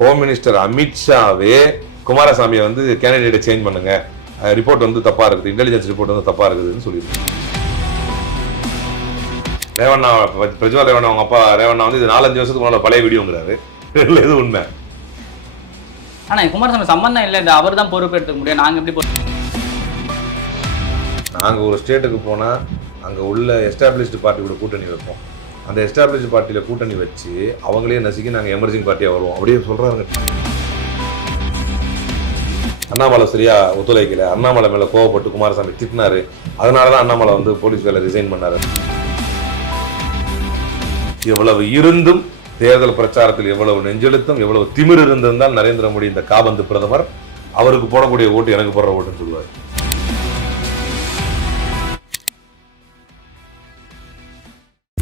Home minister அமித்ஷாவே குமாரசாமியை வந்து கேண்டிடேட்டை change பண்ணுங்க, report வந்து தப்பா இருக்குது, இன்டெலிஜென்ஸ் ரிப்போர்ட் வந்து தப்பா இருக்குதுன்னு சொல்லியிருக்காங்க. ரேவண்ணா பிரஜ்வால் ரேவண்ணா அவங்க அப்பா ரேவண்ணா வந்து இது 4-5 வருஷத்துக்கு முன்னாடி பழைய வீடியோங்கிறாரு. எது உண்மை? ஆனா குமாரசாமி சம்பந்தம் இல்லை, அவர் தான் பொறுப்பு எடுத்துக்க முடியும். நாங்க எப்படி நாங்கள் ஒரு ஸ்டேட்டுக்கு போனால் அங்கே உள்ள எஸ்டாப்ளிஷ்டு பார்ட்டி கூட கூட்டணி வைப்போம். அந்த எஸ்டாப்ளிஷ்டு பார்ட்டியில் கூட்டணி வச்சு அவங்களே நசுக்கி நாங்கள் எமர்ஜிங் பார்ட்டியாக வருவோம் அப்படியே சொல்கிறாங்க. அண்ணாமலை சரியா ஒத்துழைக்கல, அண்ணாமலை மேலே கோவப்பட்டு குமாரசாமி திட்டினாரு, அதனால தான் அண்ணாமலை வந்து போலீஸ் வேலை ரிசைன் பண்ணாரு. எவ்வளவு இருந்தும் தேர்தல் பிரச்சாரத்தில் எவ்வளவு நெஞ்செழுத்தம் எவ்வளவு திமிர் இருந்திருந்தால் நரேந்திர மோடி இந்த காபந்து பிரதமர் அவருக்கு போடக்கூடிய ஓட்டு எனக்கு போடுற ஓட்டுன்னு சொல்லுவார்.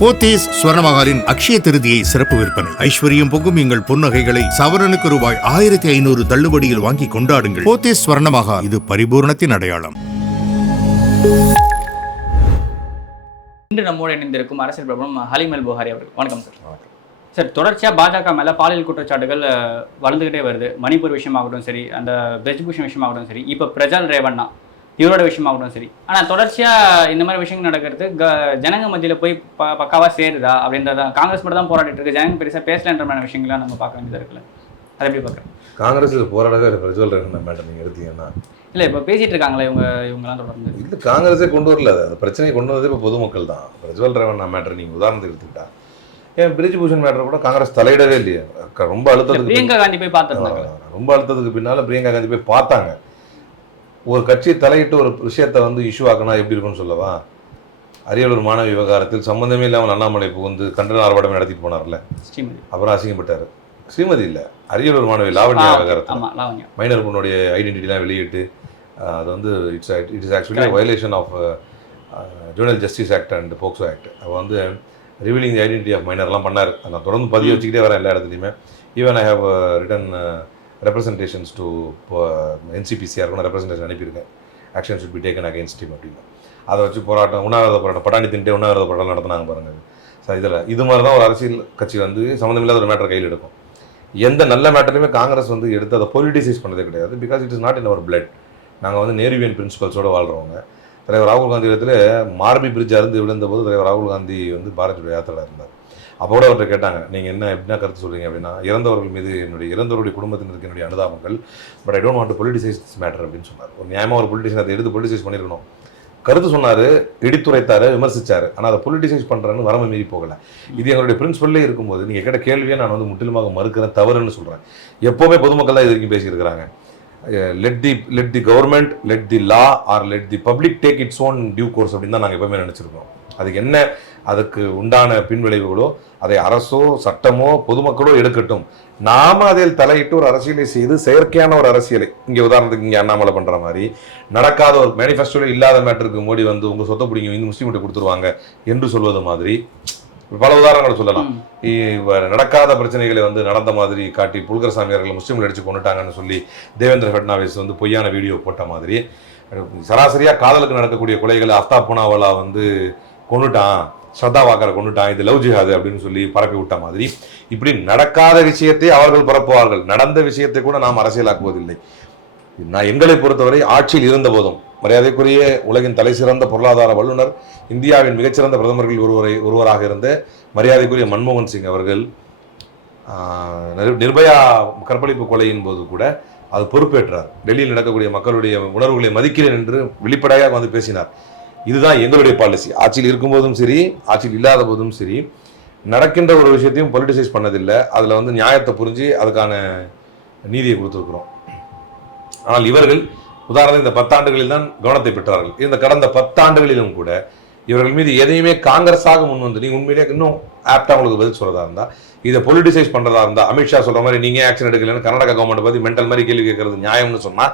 போத்தீஸ் ஸ்வர்ணமகாலின் அக்ஷய திருதியை சிறப்பு விற்பனை. ஐஸ்வர்யம் பொங்கும் எங்கள் பொன்னகைகளை சவரனுக்கு ரூபாய் 1500 தள்ளுபடியில் வாங்கி கொண்டாடுங்கள். போத்தீஸ் ஸ்வர்ணமகால், இது பரிபூர்ணத்தின் அடையாளம். இன்று நம்மோடு இணைந்திருக்கும் அரசியல் பிரபலம் ஹலீம் அல் புகாரி அவர்கள். வணக்கம் சார். சார், தொடர்ச்சியாக பாஜக மேலே பாலியல் குற்றச்சாட்டுகள் வளர்ந்துக்கிட்டே வருது. மணிப்பூர் விஷயமாகட்டும் சரி, அந்த பிரிஜ்பூஷன் விஷயமாகட்டும் சரி, இப்போ பிரஜால் ரேவண்ணா இவரோட விஷயமாகட்டும் சரி, ஆனால் தொடர்ச்சியாக இந்த மாதிரி விஷயங்கள் நடக்கிறது ஜனங்க மத்தியில் போய் பக்காவாக சேருதா அப்படின்றதான். காங்கிரஸ் மட்டும் தான் போராடிட்டு இருக்கு, ஜனங்க பெருசாக பேசலன்ற மாதிரி விஷயங்கள்லாம் நம்ம பார்க்க வேண்டியதாக இருக்குல்ல, அதை எப்படி பார்க்குறோம்? காங்கிரஸ் போராடவே பிரஜ்வல் ரேவண்ணா மேட்டர் நீங்கள் எடுத்தீங்கன்னா இல்லை, இப்போ பேசிட்டு இருக்காங்களே இவங்கெல்லாம் தொடர்ந்து. இல்லை, காங்கிரஸே கொண்டு வரல, அந்த பிரச்சனையை கொண்டு வந்தது இப்போ பொதுமக்கள் தான். பிரஜ்வல் ரேவண்ணா மேட்டர் நீங்கள் உதாரணத்துக்கு எடுத்துக்கிட்டா, ஏன் பிரிஜ்பூஷன் மேட்டர் கூட காங்கிரஸ் தலையிடவே இல்லையே. ரொம்ப அழுத்தத்துக்கு பிரியங்கா காந்தி போய் பார்த்துருந்தாங்க. ரொம்ப அழுத்தத்துக்கு பின்னால் பிரியங்கா காந்தி போய் பார்த்தாங்க. ஒரு கட்சி தலையிட்டு ஒரு விஷயத்தை வந்து இஷ்யூ ஆக்கினா எப்படி இருக்குன்னு சொல்லவா? அரியலூர் மாணவி விவகாரத்தில் சம்பந்தமே இல்லாமல் அண்ணாமலை வந்து கண்டன ஆர்ப்பாட்டம் நடத்திட்டு போனார்ல, அப்புறம் அசிங்கப்பட்டார். ஸ்ரீமதி இல்லை, அரியலூர் மாணவி லாவண்யா விவகாரத்தில் மைனர் பொண்ணுடைய ஐடென்டிட்டிலாம் வெளியிட்டு அது வந்து it is actually violation of juvenile justice act and POCSO act. அவள் வந்து ரிவீலிங் தி ஐடென்டிட்டி ஆஃப் மைனர்லாம் பண்ணார். நான் தொடர்ந்து பதிவு வச்சுக்கிட்டே வரேன் எல்லா இடத்துலையுமே. Even I have written representations to NCPCR representation அனுப்பியிருக்கேன். Action should be taken against him அப்படின்னு. அதை வச்சு போராட்டம், உண்ணாவிரத போராட்டம், பட்டாணி தின்ட்டு உண்ணாவிரத போராட்டம் நடத்தினாங்க பாருங்கள். சார், இதில் இது மாதிரி தான் ஒரு அரசியல் கட்சி வந்து சம்மந்தமில்லாத ஒரு மேட்டர் கையில் எடுக்கும். எந்த நல்ல மேட்டருமே காங்கிரஸ் வந்து எடுத்து அதை பொலிட்டிசைஸ் பண்ணதே கிடையாது. Because it is not in our blood. நாங்கள் வந்து நேருவியன் பிரின்சிபல்ஸோடு வாழ்கிறவங்க. தலைவர் ராகுல் காந்தி இடத்துல மார்பி பிரிட்ஜ் அருந்து விழுந்தபோது தலைவர் ராகுல் காந்தி வந்து பாரத் ஜோடோ யாத்திரையில் இருந்தார். அப்போ கூட அவர்கிட்ட கேட்டாங்க, நீங்கள் என்ன கருத்து சொல்கிறீங்க அப்படின்னா, இறந்தவர்கள் மீது இறந்தவருடைய குடும்பத்தினருக்கு என்னுடைய அனுதாபங்கள், but I don't want to politicise this matter அப்படின்னு சொன்னார். ஒரு நியாயமாக ஒரு பொலிட்டிஷன் அதை எடுத்து பொலிட்டிசைஸ் பண்ணியிருக்கணும். கருத்து சொன்னார், இடித்துரைத்தார், விமர்சித்தார். ஆனால் அதை பொலிட்டிசைஸ் பண்ணுறேன்னு வரம்பு மீறி போகலை. இது எங்களுடைய பிரின்சிபல்லே இருக்கும்போது நீங்கள் கேட்ட கேள்வியை நான் வந்து முற்றிலுமாக மறுக்கிறேன், தவறுன்னு சொல்கிறேன். எப்போவுமே பொதுமக்கள் தான் இது வரைக்கும் பேசியிருக்கிறாங்க. let the government, let the law or let the public take its own due course அப்படின்னு தான் நாங்கள் எப்பவுமே நினச்சிருக்கோம். அதுக்கு என்ன அதுக்கு உண்டான பின்விளைவுகளோ அதை அரசோ சட்டமோ பொதுமக்களோ எடுக்கட்டும். நாம அதில் தலையிட்டு ஒரு அரசியலை செய்து செயற்கையான ஒரு அரசியலை, இங்கே உதாரணத்துக்கு இங்கே அண்ணாமலை பண்ணுற மாதிரி நடக்காத ஒரு மேனிஃபெஸ்டோவில் இல்லாத மேட்டருக்கு மோடி வந்து உங்கள் சொத்தை பிடிங்க இந்த முஸ்லீம்கிட்ட கொடுத்துருவாங்க என்று சொல்வது மாதிரி பல உதாரணங்களை சொல்லலாம். நடக்காத பிரச்சனைகளை வந்து நடந்த மாதிரி காட்டி புல்கர் சாமியார்கள் முஸ்லீம்கள் அடிச்சு கொண்டுட்டாங்கன்னு சொல்லி தேவேந்திர ஃபட்னாவிஸ் வந்து பொய்யான வீடியோ போட்ட மாதிரி, சராசரியாக காதலுக்கு நடக்கக்கூடிய கொலைகளை அஃப்தாப் புனாவாலா வந்து கொண்டுட்டான், ஸ்ரத்தா வாக்கரை கொண்டுட்டான், இது லவ் ஜிஹாது அப்படின்னு சொல்லி பரப்பி விட்ட மாதிரி இப்படி நடக்காத விஷயத்தை அவர்கள் பரப்புவார்கள். நடந்த விஷயத்தை கூட நாம் அரசியலாக்குவதில்லை. நான் எங்களை பொறுத்தவரை ஆட்சியில் இருந்த போதும் மரியாதைக்குரிய உலகின் தலை சிறந்த பொருளாதார வல்லுநர், இந்தியாவின் மிகச்சிறந்த பிரதமர்கள் ஒருவராக இருந்த மரியாதைக்குரிய மன்மோகன் சிங் அவர்கள் நிர்பயா கற்பழிப்பு கொலையின் போது கூட அது பொறுப்பேற்றார். டெல்லியில் நடக்கக்கூடிய மக்களுடைய உணர்வுகளை மதிக்கிறேன் என்று வெளிப்படையாக வந்து பேசினார். இதுதான் எங்களுடைய பாலிசி. ஆட்சியில் இருக்கும்போதும் சரி, ஆட்சியில் இல்லாத போதும் சரி, நடக்கின்ற ஒரு விஷயத்தையும் பொலிட்டிசைஸ் பண்ணதில்லை. அதில் வந்து நியாயத்தை புரிஞ்சு அதுக்கான நீதியை கொடுத்துருக்குறோம். ஆனால் இவர்கள் உதாரணம் இந்த 10 ஆண்டுகளில் தான் கவனத்தை பெற்றார்கள். இந்த கடந்த 10 ஆண்டுகளிலும் கூட இவர்கள் மீது எதையுமே காங்கிரஸாக முன் வந்து, நீங்கள் உண்மையிலே இன்னும் ஆப்டா உங்களுக்கு பதில் சொல்றதா இருந்தா, இதை பொலிட்டிசைஸ் பண்றதா இருந்தா, அமித்ஷா சொல்ற மாதிரி நீங்க ஆக்ஷன் எடுக்கலன்னு கர்நாடகா கவர்மெண்ட் பத்தி மென்டல் மாதிரி கேள்வி கேட்கறது நியாயம்னு சொன்னா,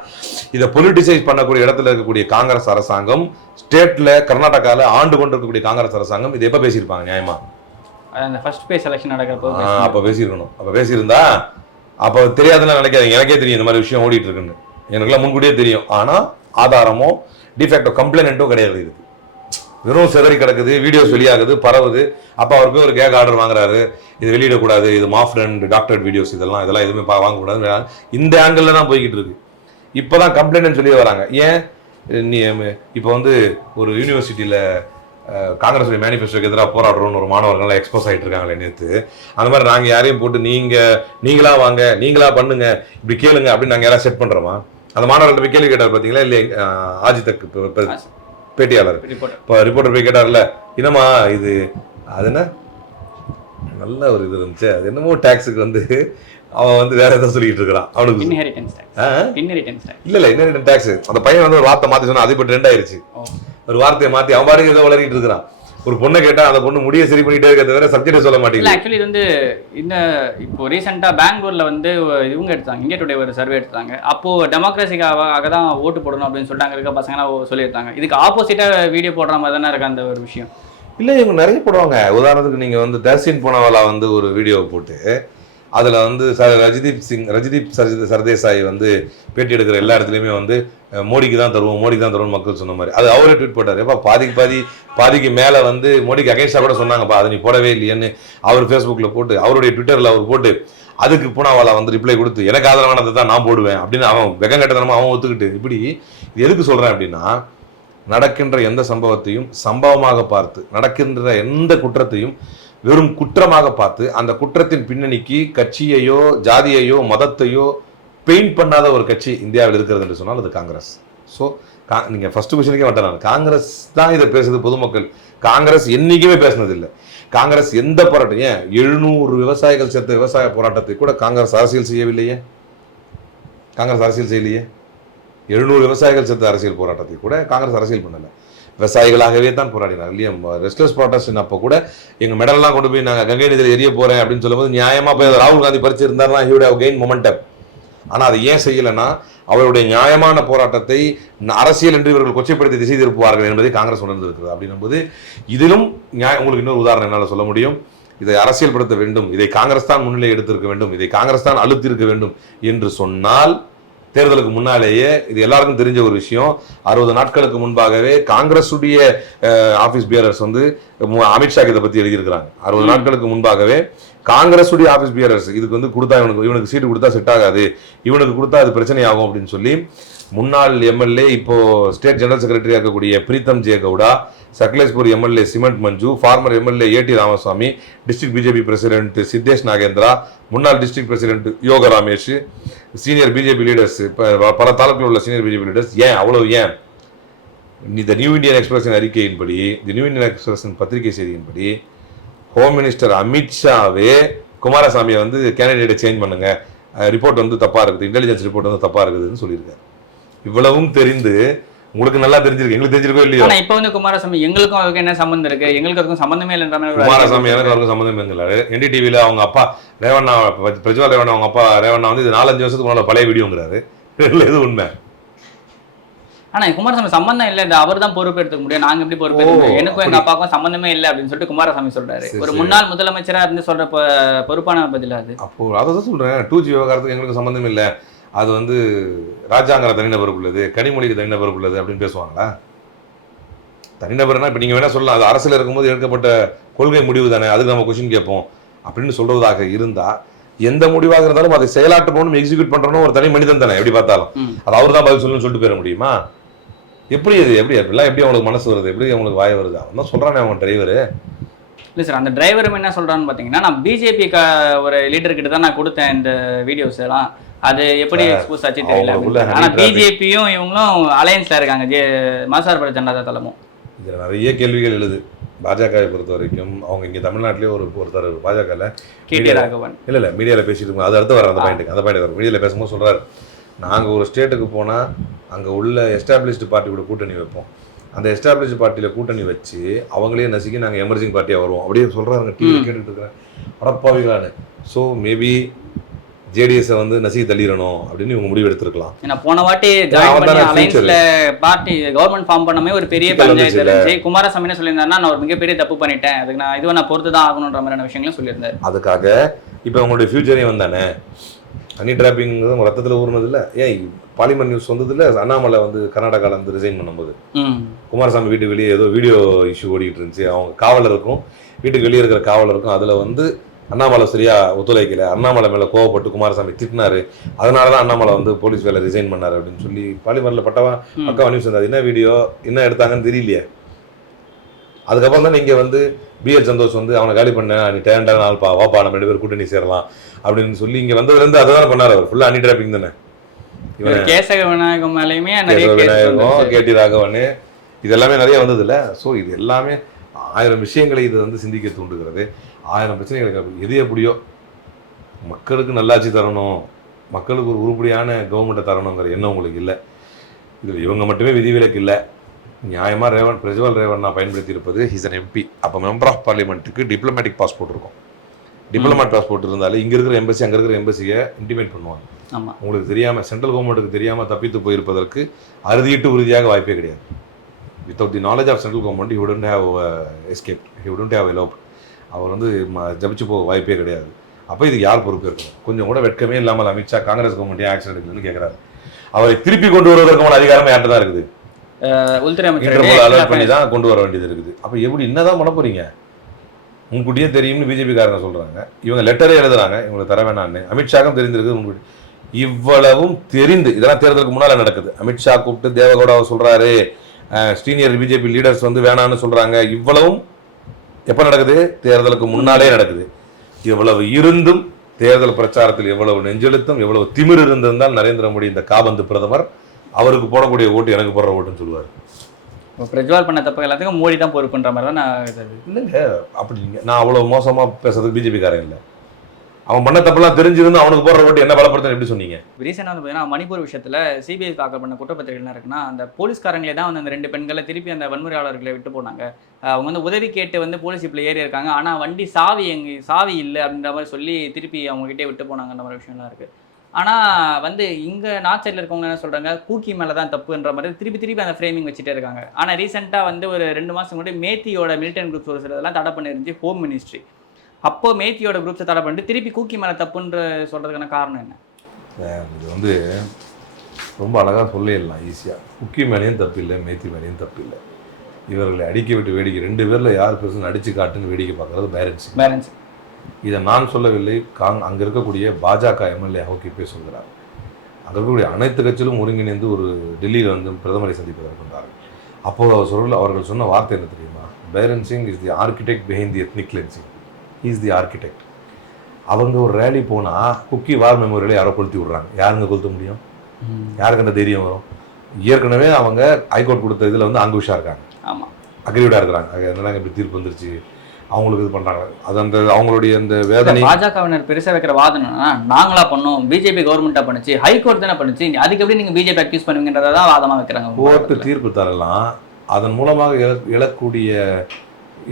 இதை பொலிட்டிசைஸ் பண்ணக்கூடிய இடத்துல இருக்கக்கூடிய காங்கிரஸ் அரசாங்கம், ஸ்டேட்ல கர்நாடகாவில் ஆண்டு கொண்டு இருக்கக்கூடிய காங்கிரஸ் அரசாங்கம் இது எப்ப பேசியிருப்பாங்க நியாயமா? அந்த ஃபர்ஸ்ட் பேஸ் எலெக்ஷன் நடக்கிறப்போ அப்ப பேசியிருக்கணும். அப்ப பேசியிருந்தா அப்போ தெரியாதுன்னு நினைக்காதீங்க. எனக்கே தெரியும் இந்த மாதிரி விஷயம் ஓடிட்டு இருக்குன்னு, எனக்குலாம் முன்கூட்டியே தெரியும். ஆனா ஆதாரமோ டிஃபெக்டோ கம்ப்ளைண்ட்டோ கிடையாது. இதுக்கு வெறும் சிதறி கிடக்குது, வீடியோஸ் வெளியாகுது, பரவுது. அப்போ அவர் போய் ஒரு கேக் ஆர்டர் வாங்குறாரு, இது வெளியிடக்கூடாது, இது மாஃப் அண்ட் டாக்டர் வீடியோஸ், இதெல்லாம் எதுவுமே வாங்கக்கூடாது. இந்த ஆங்கிளில் தான் போய்கிட்டு இருக்கு. இப்போ தான் கம்ப்ளைண்ட்னு சொல்லி வராங்க. ஏன் நீ இப்போ வந்து ஒரு யூனிவர்சிட்டியில் காங்கிரஸ் மேனிஃபெஸ்டோக்கு எதிராக போராடுறோன்னு ஒரு மாணவர்கள்லாம் எக்ஸ்போஸ் ஆகிட்டு இருக்காங்களே நேற்று. அந்த மாதிரி நாங்கள் யாரையும் போட்டு நீங்களா வாங்க, நீங்களா பண்ணுங்க, இப்படி கேளுங்க அப்படின்னு நாங்கள் யாராவது செட் பண்ணுறோமா? அந்த மாணவர்கள்ட்ட போய் கேள்வி கேட்டார் பார்த்தீங்களா? இல்லை ஆஜித்துக்கு பேட்டியாளர் இப்போ ரிப்போர்ட்டர் போய் கேட்டார்ல, என்னம்மா இது அது என்ன நல்ல ஒரு இது இருந்துச்சு, அது என்னமோ டாக்ஸுக்கு வந்து அவன் வந்து வேற ஏதாவது சொல்லிட்டு இருக்கிறான். அவனுக்கு இல்ல இன்ஹெரிட்டன்ஸ் டாக்ஸ். அந்த பையன் வந்து ஒரு வார்த்தை மாத்தி சொன்னா அது இப்போ ட்ரெண்ட் ஆயிருச்சு. ஒரு வார்த்தையை மாத்தி அவன் பாட்டுக்கு ஏதோ வளரிட்டு இருக்கிறான். ஒரு பொண்ணை கேட்டா அந்த பொண்ணு முடிய சரி பண்ணிட்டே இருக்கிறத வேற சப்ஜெக்ட் சொல்ல மாட்டேங்குது. ஆக்சுவலி இது வந்து இந்த இப்போ ரீசெண்டா பெங்களூர்ல வந்து இவங்க எடுத்தாங்க, இந்தியா டுடே ஒரு சர்வே எடுத்தாங்க. அப்போ டெமோக்ரஸிக்காக தான் ஓட்டு போடணும் அப்படின்னு சொல்லிட்டாங்க, இருக்க பசங்களாம் சொல்லியிருந்தாங்க. இதுக்கு ஆப்போசிட்டா வீடியோ போடுற மாதிரி தானே இருக்கு அந்த ஒரு விஷயம். இல்லை, இவங்க நிறைய போடுவாங்க. உதாரணத்துக்கு நீங்கள் வந்து தர்சின் போனவாலா வந்து ஒரு வீடியோவை போட்டு அதில் வந்து ரஜிதீப் சர்தேசாய் வந்து பேட்டி எடுக்கிற எல்லா இடத்துலையுமே வந்து மோடிக்கு தான் தருவோம் மக்கள் சொன்ன மாதிரி அது அவரே ட்வீட் போட்டார். எப்போ பாதிக்கு மேலே வந்து மோடிக்கு அகைன்ஸ்டாக கூட சொன்னாங்கப்பா, அதை நீ போடவே இல்லையேன்னு அவர் ஃபேஸ்புக்கில் போட்டு, அவருடைய ட்விட்டரில் அவர் போட்டு, அதுக்கு பூனாவாலா வந்து ரிப்ளை கொடுத்து எனக்கு ஆதரவானதை தான் நான் போடுவேன் அப்படின்னு அவன் வெக்கம் கட்டணமா அவன் ஒத்துக்கிட்டு. இப்படி இது எதுக்கு சொல்கிறேன் அப்படின்னா, நடக்கின்ற எந்த சம்பவத்தையும் சம்பவமாக பார்த்து, நடக்கின்ற எந்த குற்றத்தையும் வெறும் குற்றமாக பார்த்து, அந்த குற்றத்தின் பின்னணிக்கு கட்சியையோ ஜாதியையோ மதத்தையோ பெயிண்ட் பண்ணாத ஒரு கட்சி இந்தியாவில் இருக்கிறது என்று சொன்னால் அது காங்கிரஸ். ஸோ நீங்கள் ஃபர்ஸ்ட் கொஸ்டினுக்கே வந்துட்டாங்க, காங்கிரஸ் தான் இதை பேசுது. பொதுமக்கள் காங்கிரஸ் என்னைக்குமே பேசினதில்லை. காங்கிரஸ் எந்த போராட்டம், ஏன் 700 விவசாயிகள் சேர்த்த விவசாய போராட்டத்தை கூட காங்கிரஸ் அரசியல் செய்யவில்லையே. 700 விவசாயிகள் சேர்த்த அரசியல் போராட்டத்தை கூட காங்கிரஸ் அரசியல் பண்ணலை. விவசாயிகளாகவே தான் போராடினாங்க இல்லையா. ரெஸ்ட்லெஸ் ப்ராட்டஸ்ட் அப்போ கூட எங்கள் மெடல்லாம் கொண்டு போய் நாங்கள் கங்கை நதியில் எரிய போகிறேன் அப்படின்னு சொல்லும்போது நியாயமாக போய் ராகுல் காந்தி பறிச்சிருந்தாருன்னா he would have gain momentum. ஆனால் அதை ஏன் செய்யலைன்னா, அவருடைய நியாயமான போராட்டத்தை அரசியல் என்று இவர்கள் கொச்சைப்படுத்தி திசை திருப்புவார்கள் என்பதை காங்கிரஸ் உணர்ந்திருக்கிறது. அப்படின்னும்போது இதிலும் உங்களுக்கு இன்னொரு உதாரணம் என்னால் சொல்ல முடியும். இதை அரசியல்படுத்த வேண்டும், இதை காங்கிரஸ் தான் முன்னிலை எடுத்திருக்க வேண்டும், இதை காங்கிரஸ் தான் அழுத்திருக்க வேண்டும் என்று சொன்னால், தேர்தலுக்கு முன்னாலேயே இது எல்லாருக்கும் தெரிஞ்ச ஒரு விஷயம். 60 நாட்களுக்கு முன்பாகவே காங்கிரஸுடைய ஆபீஸ் பியரர்ஸ் வந்து அமித்ஷா இதை பத்தி எழுதியிருக்கிறாங்க. 60 நாட்களுக்கு முன்பாகவே காங்கிரஸுடைய ஆபீஸ் பியரர்ஸ் இதுக்கு வந்து கொடுத்தா இவனுக்கு சீட்டு கொடுத்தா செட் ஆகாது, இவனுக்கு கொடுத்தா அது பிரச்சனை ஆகும் அப்படின்னு சொல்லி முன்னாள் எம்எல்ஏ இப்போ ஸ்டேட் ஜெனரல் செக்ரட்டரியா இருக்கக்கூடிய Preetham J Gowda, Sakleshpur MLA cement Manju, former MLA A T Ramaswamy, district BJP president Siddesh Nagendra, முன்னாள் டிஸ்ட்ரிக்ட் பிரசிடென்ட் யோக ரமேஷ், சீனியர் பிஜேபி லீடர்ஸ், பல தாலுக்கில் உள்ள சீனியர் பிஜேபி லீடர்ஸ். ஏன் இந்த நியூ இந்தியன் எக்ஸ்பிரஸின் அறிக்கையின்படி, தி நியூ இந்தியன் எக்ஸ்பிரஸின் பத்திரிகை செய்தியின்படி ஹோம் மினிஸ்டர் அமித்ஷாவே குமாரசாமியை வந்து கேண்டிடேட்டை சேஞ்ச் பண்ணுங்க, ரிப்போர்ட் வந்து தப்பா இருக்குது, இன்டெலிஜென்ஸ் ரிப்போர்ட் வந்து தப்பா இருக்குதுன்னு சொல்லியிருக்காரு. இவ்வளவும் தெரிந்து உங்களுக்கு நல்லா தெரிஞ்சிருக்கு, எங்களுக்கு தெரிஞ்சிருக்கோ இல்லையோ. ஆனா இப்போ வந்து குமாரசாமி எங்களுக்கும் அவருக்கு என்ன சம்பந்தம் இருக்கு, எங்களுக்கு அதுக்கும் சம்பந்தமே இல்லைன்ற மாதிரி. குமாரசாமி எனக்கு அவருக்கு சம்பந்தமே இல்லை. NDTVல அவங்க அப்பா ரேவண்ணா, பிரஜ்வால் ரேவண்ணா அவங்க அப்பா ரேவண்ணா வந்து இது 4-5 வருஷத்துக்கு முன்னாடி பழைய வீடியோங்கிறாரு. எது உண்மை? ஆனா குமாரசாமி சம்பந்தம் இல்லை, அவர் தான் பொறுப்பு எடுத்துக்க முடியும், நாங்க எப்படி பொறுப்பு எடுக்க முடியும், எனக்கும் எங்க அப்பாவுக்கும் சம்பந்தமே இல்லை அப்படின்னு சொல்லிட்டு குமாரசாமி சொல்றாரு. ஒரு முன்னாள் முதலமைச்சரா இருந்து சொல்ற பொறுப்பான பதில் அது. அப்போ அதை தான் சொல்றேன், 2G விவகாரத்துக்கு எங்களுக்கு சம்பந்தம் இல்லை, அது வந்து ராஜாங்கிற தனிநபருக்கு உள்ளது, கனிமொழிக்கு தனிநபருக்கு உள்ளது அப்படின்னு பேசுவாங்களா? தனிநபர்னா இப்போ நீங்கள் வேணா சொல்லலாம், அது அரசியல் இருக்கும்போது எடுக்கப்பட்ட கொள்கை முடிவு தானே, அதுக்கு நம்ம கொஸ்டின் கேட்போம் அப்படின்னு சொல்றதாக இருந்தால், எந்த முடிவாக இருந்தாலும் அதை செயலாற்றணும் எக்ஸிக்யூட் பண்றோம் ஒரு தனி மனிதன் தானே, எப்படி பார்த்தாலும் அது அவர் தான் பதில் சொல்லணும்னு சொல்லிட்டு போயிட முடியுமா? எப்படி அப்படிலாம் எப்படி அவங்களுக்கு மனசு வருது, எப்படி அவங்களுக்கு வாய வருது? அவன் தான் சொல்றானே அவங்க டிரைவரு. இல்லை சார், அந்த டிரைவரும் என்ன சொல்றான்னு பார்த்தீங்கன்னா, நான் பிஜேபி ஒரு லீடர் கிட்ட தான் நான் கொடுத்தேன் இந்த வீடியோஸ் எல்லாம், அது எப்படி எக்ஸ்போஸ் ஆச்சு தெரியல. ஆனா பிஜேபியும் இவங்களும் அலையன்ஸ்ல இருக்காங்க, மதசார்பற்ற ஜனதா தளமும். இதுல நிறைய கேள்விகள் எழுது. பாஜகவை பொறுத்த வரைக்கும் அவங்க இங்கே தமிழ்நாட்டிலே ஒருத்தர் பாஜகவில் KT ராகவன் இல்லை மீடியாவில் பேசிட்டு இருக்கோம், அது அடுத்து வர அந்த பாயிண்ட் வரும். மீடியாவில் பேசும்போது சொல்கிறார், நாங்கள் ஒரு ஸ்டேட்டுக்கு போனால் அங்கே உள்ள எஸ்டாப்ளிஷ்டு பார்ட்டி கூட கூட்டணி வைப்போம், அந்த எஸ்டாப்ளிஷ்டு பார்ட்டியில் கூட்டணி வச்சு அவங்களே நசுக்கி நாங்கள் எமர்ஜிங் பார்ட்டியாக வருவோம் அப்படியே சொல்கிறாங்க. டிவி கேட்டுட்டு இருக்கிறேன், அடப்பாவிகளானு. ஸோ மேபி ஜேடிஎஸை வந்து நசுக்கி தள்ளிடணும் அப்படின்னு இவங்க முடிவு எடுத்திருக்கலாம். ஏன்னா போன வாட்டி பார்ட்டி கவர்மெண்ட் ஃபார்ம் பண்ணமே ஒரு பெரிய பஞ்சாயத்து இருந்துச்சு. குமாரசாமி என்ன சொல்லியிருந்தாருன்னா, நான் ஒரு மிகப்பெரிய தப்பு பண்ணிட்டேன், அதுக்கு நான் பொறுத்து தான் ஆகணுன்ற மாதிரியான விஷயங்களும் சொல்லியிருந்தாரு. அதுக்காக இப்போ உங்களுடைய ஃபியூச்சரையும் வந்தானே, ஹனி டிராப்பிங்கிறது உங்க ரத்தத்தில் ஊர்னது இல்லை. ஏன் பாலிமர் நியூஸ் வந்ததில்ல, அண்ணாமலை வந்து கர்நாடகாவில் வந்து ரிசைன் பண்ணும்போது குமாரசாமி வீட்டுக்கு வெளியே ஏதோ வீடியோ இஷ்யூ ஓடிட்டு இருந்துச்சு. அவங்க காவலருக்கும் வீட்டுக்கு வெளியே இருக்கிற காவலருக்கும் அதில் வந்து அண்ணாமலை சரியா ஒத்துழைக்கல, அண்ணாமலை மேலே கோவப்பட்டு குமாரசாமி திட்டினாரு, அதனால தான் அண்ணாமலை வந்து போலீஸ் வேலை ரிசைன் பண்ணாரு அப்படின்னு சொல்லி பாலிமரில் பக்கவா நியூஸ் வந்தது. என்ன வீடியோ என்ன எடுத்தாங்கன்னு தெரியலையே. அதுக்கப்புறம் தான் நீங்கள் வந்து பிஎல் சந்தோஷ் வந்து அவனை காலி பண்ண, நீ டேலண்டான ஆள்பா, வாப்பா நம்ம 2 பேர் கூட்டணி சேரலாம் அப்படின்னு சொல்லி இங்கே வந்ததுலேருந்து அதை தானே பண்ணார். அவர் ஃபுல்லாக ஹனி டிராப்பிங் தானே. கேசக விநாயகம் மேலேயுமே விநாயகம், கேடி ராகவன், இது எல்லாமே நிறைய வந்தது இல்லை. ஸோ இது எல்லாமே 1000 விஷயங்களை இது வந்து சிந்திக்க தூண்டுகிறது. 1000 பிரச்சனைகளுக்கு எது எப்படியோ மக்களுக்கு நல்லாட்சி தரணும், மக்களுக்கு ஒரு உருப்படியான கவர்மெண்ட்டை தரணுங்கிற எண்ணம் உங்களுக்கு இல்லை. இதில் இவங்க மட்டுமே விதிவிலக்கு இல்லை. நியாயமாக பிரஜ்வல் ரேவண்ணா பயன்படுத்தி இருப்பது ஹீஸ் அன் எம்பி. அப்போ மெம்பர் ஆஃப் பார்லிமெண்ட்டுக்கு டிப்ளமேட்டிக் பாஸ்போர்ட் இருக்கும். டிப்ளமேட் பாஸ்போர்ட் இருந்தாலே இங்கே இருக்கிற எம்பசி அங்கே இருக்கிற எம்பசியை இன்டிமேட் பண்ணுவாங்க. உங்களுக்கு தெரியாமல், சென்ட்ரல் கவர்மெண்ட்டுக்கு தெரியாமல் தப்பித்து போயிருப்பதற்கு அறுதியிட்டு உறுதியாக வாய்ப்பே கிடையாது. Without the knowledge of central government he wouldn't have escape, he wouldn't have elope. அவர் வந்து ஜபிச்சு போக வாய்ப்பே கிடையாது. அப்போ இது யார் பொறுப்பு இருக்கணும்? கொஞ்சம் கூட வெட்கமே இல்லாமல் அமித்ஷா காங்கிரஸ் கவர்மெண்ட்டே ஆக்ஷன் எடுக்கலன்னு கேட்குறாரு. அவரை திருப்பி கொண்டு வருவதற்கான அதிகாரம் யார்கிட்ட தான் இருக்குது? உள்துறை அமைச்சர் அலர்ட் பண்ணி தான் கொண்டு வர வேண்டியது இருக்குது. அப்போ எப்படி என்னதான் பண்ண போறீங்க? முன்கூட்டியே தெரியும்னு பிஜேபி காரங்க சொல்றாங்க. இவங்க லெட்டரே எழுதுறாங்க இவங்களுக்கு தர வேணான்னு. அமித்ஷாக்கும் தெரிஞ்சிருக்கு முன்கூட்டி. இவ்வளவும் தெரிந்து இதெல்லாம் தேர்தலுக்கு முன்னால நடக்குது. அமித்ஷா கூப்பிட்டு தேவகவுடாவை சொல்றாரு, சீனியர் பிஜேபி லீடர்ஸ் வந்து வேணான்னு சொல்றாங்க. இவ்வளவும் எப்ப நடக்குது? தேர்தலுக்கு முன்னாலே நடக்குது. இவ்வளவு இருந்தும் தேர்தல் பிரச்சாரத்தில் எவ்வளவு நெஞ்செழுத்தம், எவ்வளவு திமிர் இருந்திருந்தால் நரேந்திர மோடி இந்த காபந்து பிரதமர் அவருக்கு போடக்கூடிய ஓட்டு எனக்கு போடுற ஓட்டுன்னு சொல்லுவார். பிரஜ்வால் பண்ண தப்பு எல்லாத்துக்கும் மோடி தான் பொறுப்புன்ற மாதிரி தான் நான் இல்லைங்க. அப்படி நான் அவ்வளோ மோசமாக பேசுறதுக்கு பிஜேபி காரன் இல்லை. அவன் பண்ண தப்பெல்லாம் தெரிஞ்சிருந்து அவனுக்கு போடுற ஓட்டு என்ன பலப்படுத்த எப்படி சொன்னீங்க? ரீசெண்டாக வந்து பார்த்தீங்கன்னா மணிப்பூர் விஷயத்தில் சிபிஐ தாக்கல் பண்ண குற்றப்பத்திரிகைலாம் இருக்குன்னா அந்த போலீஸ்காரங்களே தான் வந்து அந்த 2 பெண்களை திருப்பி அந்த வன்முறையாளர்களை விட்டு போனாங்க. அவங்க வந்து உதவி கேட்டு வந்து போலீஸ் ஜீப்பில் ஏறி இருக்காங்க, ஆனால் வண்டி சாவி இல்லை அப்படின்ற மாதிரி சொல்லி திருப்பி அவங்ககிட்டே விட்டு போனாங்கன்ற மாதிரி விஷயம்லாம் இருக்குது. ஆனால் வந்து இங்கே நார்த் சைடில் இருக்கவங்க என்ன சொல்கிறாங்க, கூக்கி மேலே தான் தப்புன்ற மாதிரி திருப்பி அந்த ஃப்ரேமிங் வச்சுட்டே இருக்காங்க. ஆனால் ரீசெண்டாக வந்து ஒரு 2 மாதம் முன்னாடி மேத்தியோட மிலிட்டன்ட் குரூப்ஸ் ஒரு சிலதெல்லாம் தடை பண்ணிருந்துச்சு ஹோம் மினிஸ்ட்ரி. அப்போது மேத்தியோட குரூப்ஸை தடை பண்ணிட்டு திருப்பி கூக்கி மேலே தப்புன்ற சொல்கிறதுக்கான காரணம் என்ன? இது வந்து ரொம்ப அழகாக சொல்லிடலாம் ஈஸியாக. குக்கி மேலேயும் தப்பு இல்லை, மேத்தி மேலேயும் தப்பு இல்லை. இவர்களை அடிக்க விட்டு வேடிக்கை 2 பேரில் யார் பெருசுன்னு அடித்து காட்டுன்னு வேடிக்கை பார்க்குறது பேரண்ட்ஸ். இதை நான் சொல்லவில்லை, அங்கே இருக்கக்கூடிய பாஜக எம்எல்ஏ ஹோக்கிப்பே சொல்கிறார். அங்கே இருக்கக்கூடிய அனைத்து கட்சியிலும் ஒருங்கிணைந்து ஒரு டெல்லியில் வந்து பிரதமரை சந்திப்பதற்கு வந்தார்கள். அப்போது அவர்கள் சொன்ன வார்த்தை என்ன தெரியுமா? Biren Singh is the architect behind the ethnic cleansing. He is the architect. அவங்க ஒரு ரேலி போனால் குக்கி வார் மெமோரியலை யாரோ கொளுத்தி விட்றாங்க. யாருங்க கொளுத்த முடியும்? யாருக்கு அந்த தைரியம் வரும்? ஏற்கனவே அவங்க ஹைகோர்ட் கொடுத்த இதில் வந்து அங்குஷா இருக்காங்க, ஆமாம், அக்ரிவிடாக இருக்கிறாங்க. என்னென்னா இப்படி தீர்ப்பு வந்துருச்சு, அவங்களுக்கு இது பண்ணுறாங்க. அது அந்த அவங்களுடைய அந்த வேதனை. பாஜகவினர் பெருசாக வைக்கிற வாதம்னா நாங்களா பண்ணோம், பிஜேபி கவர்மெண்ட்டாக பண்ணுச்சு, ஹைகோர்ட் தானே பண்ணுச்சு, அதுக்கு எப்படி நீங்கள் பிஜேபி அக்யூஸ் பண்ணுவீங்கன்றதை தான் வாதமாக வைக்கிறாங்க. கோர்ட்டு தீர்ப்பு தரலாம், அதன் மூலமாக எழக்கூடிய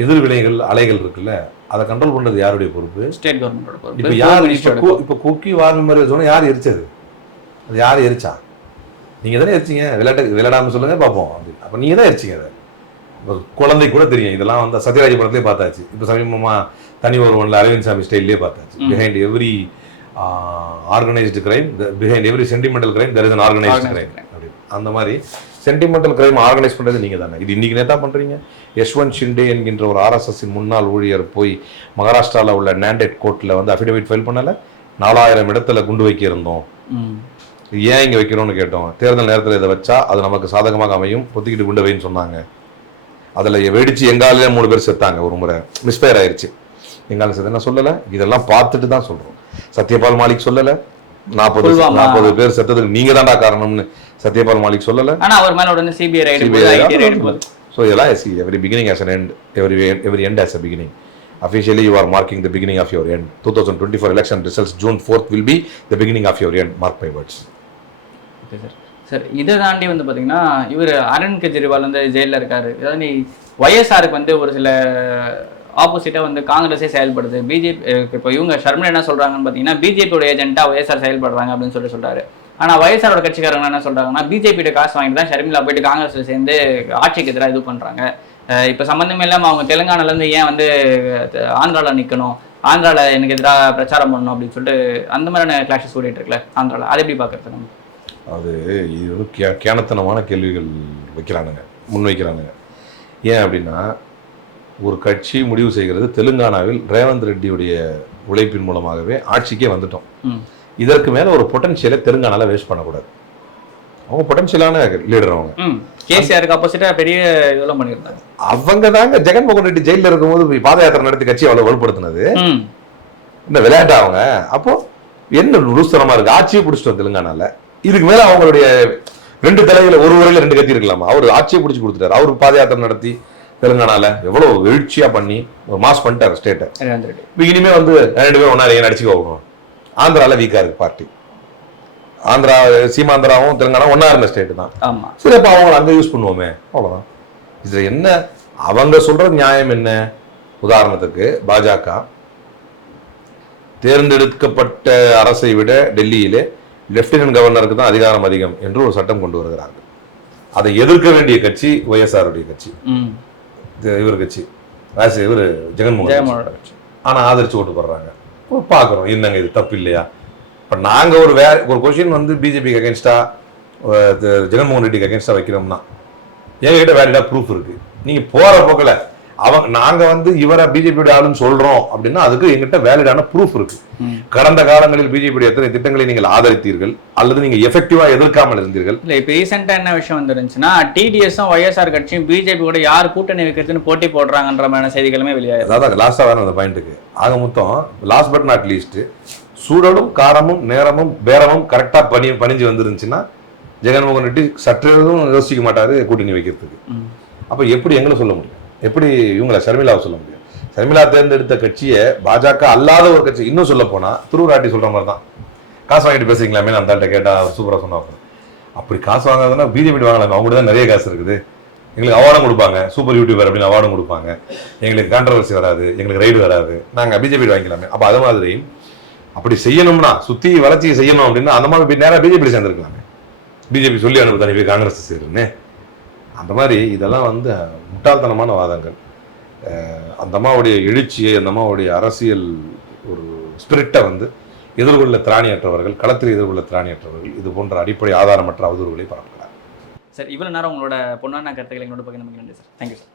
எதிர்வினைகள் அலைகள் இருக்குல்ல, அதை கண்ட்ரோல் பண்ணுறது யாருடைய பொறுப்பு? ஸ்டேட் கவர்மெண்டோட பொறுப்பு. இப்போ யார் இப்போ குக்கி வார் மாதிரி சொன்னால் யார் எரிச்சது? அது யார் எரிச்சா? நீங்கள் தானே எரிச்சிங்க. விளையாடாமல் சொல்லுங்கள் பார்ப்போம். அப்போ நீங்கள் தான் எரிச்சிங்க. அதை குழந்தை கூட தெரியும். இதெல்லாம் வந்து சத்யராஜ் படத்திலே பார்த்தாச்சு. இப்போ சமீபமாக தனி ஒருவனில் அரவிந்த் சாமி ஸ்டைல்லே பார்த்தாச்சு. Behind every organised crime, behind every sentimental crime there is an organised crime. அப்படி அந்த மாதிரி சென்டிமெண்டல் கிரைம் ஆர்கனைஸ் பண்ணுறது நீங்கள் தானே. இது இன்றைக்கி நேத்தா பண்ணுறீங்க. யஷ்வந்த் ஷிண்டே என்கின்ற ஒரு ஆர்எஸ்எஸ்ஸின் முன்னாள் ஊழியர் போய் மகாராஷ்டிராவில் உள்ள நாண்டேட் கோர்ட்டில் வந்து அஃபிடவிட் ஃபைல் பண்ணலை. 4000 இடத்துல குண்டு வைக்க இருந்தோம், ஏன் இங்கே வைக்கிறோன்னு கேட்டோம். தேர்தல் நேரத்தில் இதை வச்சா அது நமக்கு சாதகமாக அமையும், பொத்திக்கிட்டு குண்டு வைன்னு சொன்னாங்க. அதில் வெடிச்சு எங்காலே 3 பேர் செத்தாங்க. ஒரு முறை மிஸ்ஃபயர் ஆயிடுச்சு, எங்காலும் செத்து. என்ன சொல்லலை, இதெல்லாம் பார்த்துட்டு தான் சொல்கிறோம். சத்யபால் மாலிக் சொல்லலை, 40 பேர் செத்ததுக்கு நீங்கள் தான்டா காரணம்னு சத்யபால் மாலிக் சொல்லலை. ஆனால் அவர் மேலே உடனே சிபிஐ ரைடு. ஸோ இதெல்லாம் every beginning has an end, every end has a beginning. Officially you are marking the beginning of your end. 2024 election results June 4th will be the beginning of your end. Mark my words. Okay sir, இதை தாண்டி வந்து பார்த்தீங்கன்னா இவர் அரவிந்த் கெஜ்ரிவால் வந்து ஜெயிலில் இருக்காரு. அதாவது ஒய்எஸ்ஆருக்கு வந்து ஒரு சில ஆப்போசிட்டாக வந்து காங்கிரஸே செயல்படுது. பிஜேபி இப்போ இவங்க ஷர்மிளா என்ன சொல்கிறாங்கன்னு பார்த்தீங்கன்னா பிஜேபியோட ஏஜென்ட்டாக ஒய்எஸ்ஆர் செயல்படுறாங்க அப்படின்னு சொல்கிறாரு. ஆனால் ஒய்எஸ்ஆரோட கட்சிக்காரங்க என்ன சொல்கிறாங்கன்னா பிஜேபியோட காசு வாங்கிட்டு தான் ஷர்மிளா போயிட்டு காங்கிரஸில் சேர்ந்து ஆட்சிக்கு எதிராக இது பண்ணுறாங்க. இப்போ சம்மந்தமே இல்லாமல் அவங்க தெலுங்கானாலேருந்து ஏன் வந்து ஆந்திராவில் நிற்கணும், ஆந்திராவில் எனக்கு எதிராக பிரச்சாரம் பண்ணணும் அப்படின்னு சொல்லிட்டு அந்த மாதிரியான கிளாஷஸ் ஓடிட்டு இருக்குல்ல ஆந்திராவில், அதை எப்படி பார்க்குறது நம்ம? அது இது வந்து கேனத்தனமான கேள்விகள் வைக்கிறானுங்க, முன்வைக்கிறானுங்க. ஏன் அப்படின்னா ஒரு கட்சி முடிவு செய்கிறது தெலுங்கானாவில் ரேவந்த் ரெட்டியுடைய உழைப்பின் மூலமாகவே ஆட்சிக்கே வந்துட்டோம். இதற்கு மேலே ஒரு பொட்டன்ஷியலை தெலுங்கானால வேஸ்ட் பண்ணக்கூடாது. அவங்க பொட்டன்ஷியலான லீடர். அவங்க கேசிஆருக்கு ஆப்போசிட்டாக பெரிய இதெல்லாம் பண்ணியிருந்தாங்க. அவங்க தாங்க ஜெகன்மோகன் ரெட்டி ஜெயிலில் இருக்கும்போது பாத யாத்திரை நடத்தி கட்சி அவ்வளோ வலுப்படுத்தினது. இந்த விளையாட்டு அவங்க அப்போ என்ன லூஸ்தனமா இருக்கு, ஆட்சியை பிடிச்சிட்டோம் தெலுங்கானால. இதுக்கு மேல அவங்களுடைய 2 தலையில ஒரு உரையில 2 கத்தி இருக்கலாமா? அவர் ஆட்சியை பிடிச்சி கொடுத்துட்டாரு. அவர் பாத யாத்திரை நடத்தி தெலுங்கானால எவ்வளவு எழுச்சியா பண்ணி ஒரு மாஸ் பண்ணிட்டாரு ஸ்டேட்டை. இனிமே வந்து 2 பேரும் ஒன்னா நடிச்சுக்க போகணும். ஆந்திரால வீக்கா இருக்கு பார்ட்டி. ஆந்திரா சீமாந்திராவும் தெலுங்கானா ஒன்னா இருந்த ஸ்டேட் தான். சரி, அப்ப அவங்க அங்க யூஸ் பண்ணுவோமே, அவ்வளவுதான். இதுல என்ன அவங்க சொல்ற நியாயம் என்ன? உதாரணத்துக்கு பாஜக தேர்ந்தெடுக்கப்பட்ட அரசை விட டெல்லியிலே லெப்டினன்ட் கவர்னருக்கு தான் அதிகாரம் அதிகம் என்று ஒரு சட்டம் கொண்டு வருகிறார்கள். அதை எதிர்க்க வேண்டிய கட்சி ஒய்எஸ்ஆருடைய கட்சி, இவர் கட்சி, இவர் ஜெகன்மோகன் கட்சி. ஆனா ஆதரிச்சு ஓட்டு போடுறாங்க. பாக்குறோம் என்னங்க இது தப்பு இல்லையா? இப்போ நாங்கள் ஒரு கொஸ்டின் வந்து பிஜேபிக்கு அகேன்ஸ்டா ஜெகன்மோகன் ரெட்டிக்கு அகேன்ஸ்டா வைக்கிறோம்னா எங்ககிட்ட வேலிடா ப்ரூஃப் இருக்கு. நீங்க போற போக்கல நாங்க வந்து இவரை பிஜேபியோட ஆளுன்னு சொல்றோம் அப்படின்னா அதுக்கு எங்கிட்ட வேலிடான ப்ரூஃப் இருக்கு. கடந்த காலங்களில் பிஜேபி எத்தனை திட்டங்களை நீங்கள் ஆதரித்தீர்கள் அல்லது நீங்க எஃபெக்டிவா எதிர்க்காமல் இருந்தீர்கள்? இல்ல இப்ப ரீசெண்டா என்ன விஷயம் வந்துருந்துச்சுன்னா டிடிஎஸும் ஒய்எஸ்ஆர் கட்சியும் பிஜேபி கூட யார் கூட்டணி வைக்கிறதுன்னு போட்டி போடுறாங்கன்ற மாதிரி செய்திகளுமே வெளியாகுது. அதாவது லாஸ்டா வேற அந்த பாயிண்ட்டுக்கு ஆக மொத்தம் லாஸ்ட் பட் நாட் லீஸ்ட் சூழலும் காரமும் நேரமும் பேரமும் கரெக்டா பணிஞ்சு வந்துருந்துச்சுன்னா ஜெகன்மோகன் ரெட்டி சற்றேதும் யோசிக்க மாட்டாரு கூட்டணி வைக்கிறதுக்கு. அப்ப எப்படி எங்களை சொல்ல முடியும்? எப்படி இவங்களை ஷர்மிளாவை சொல்ல முடியும்? ஷர்மிளா தேர்ந்தெடுத்த கட்சியை பாஜக அல்லாத ஒரு கட்சி, இன்னும் சொல்ல போனா திருவுராட்டி சொல்ற மாதிரி தான், காசு வாங்கிட்டு பேசுறீங்களாமே அந்த ஆள்கிட்ட கேட்டா சூப்பரா சொன்னாங்க. அப்படி காசு வாங்காதுன்னா பிஜேபி வாங்கலாங்க, அவங்க தான் நிறைய காசு இருக்குது. எங்களுக்கு அவார்டும் கொடுப்பாங்க, சூப்பர் யூடியூபர் அப்படின்னு அவார்டும் கொடுப்பாங்க. எங்களுக்கு கான்ட்ரவர்சி வராது, எங்களுக்கு ரைடு வராது, நாங்க பிஜேபி வாங்கிக்கலாமே. அப்ப அது மாதிரி அப்படி செய்யணும்னா சுத்தி வளர்ச்சி செய்யணும் அப்படின்னா அந்த மாதிரி நேராக பிஜேபி சேர்ந்துருக்கலாமே. பிஜேபி சொல்லி அனுப்பு தனி போய் காங்கிரஸ் சேருன்னு. அந்த மாதிரி இதெல்லாம் வந்து முட்டாள்தனமான வாதங்கள். அந்த அம்மாவுடைய எழுச்சியை, அந்த அம்மாவுடைய அரசியல் ஒரு ஸ்பிரிட்டை வந்து எதிர்கொள்ள திராணியற்றவர்கள், களத்தில் எதிர்கொள்ள திராணியற்றவர்கள் இது போன்ற அடிப்படை ஆதாரமற்ற அவதூறுகளை பரப்புகிறார். சார், இவ்வளவு நேரம் உங்களோட பொன்னான கருத்துக்களை எங்களோட பகிர்ந்து நன்றி சார். Thank you sir.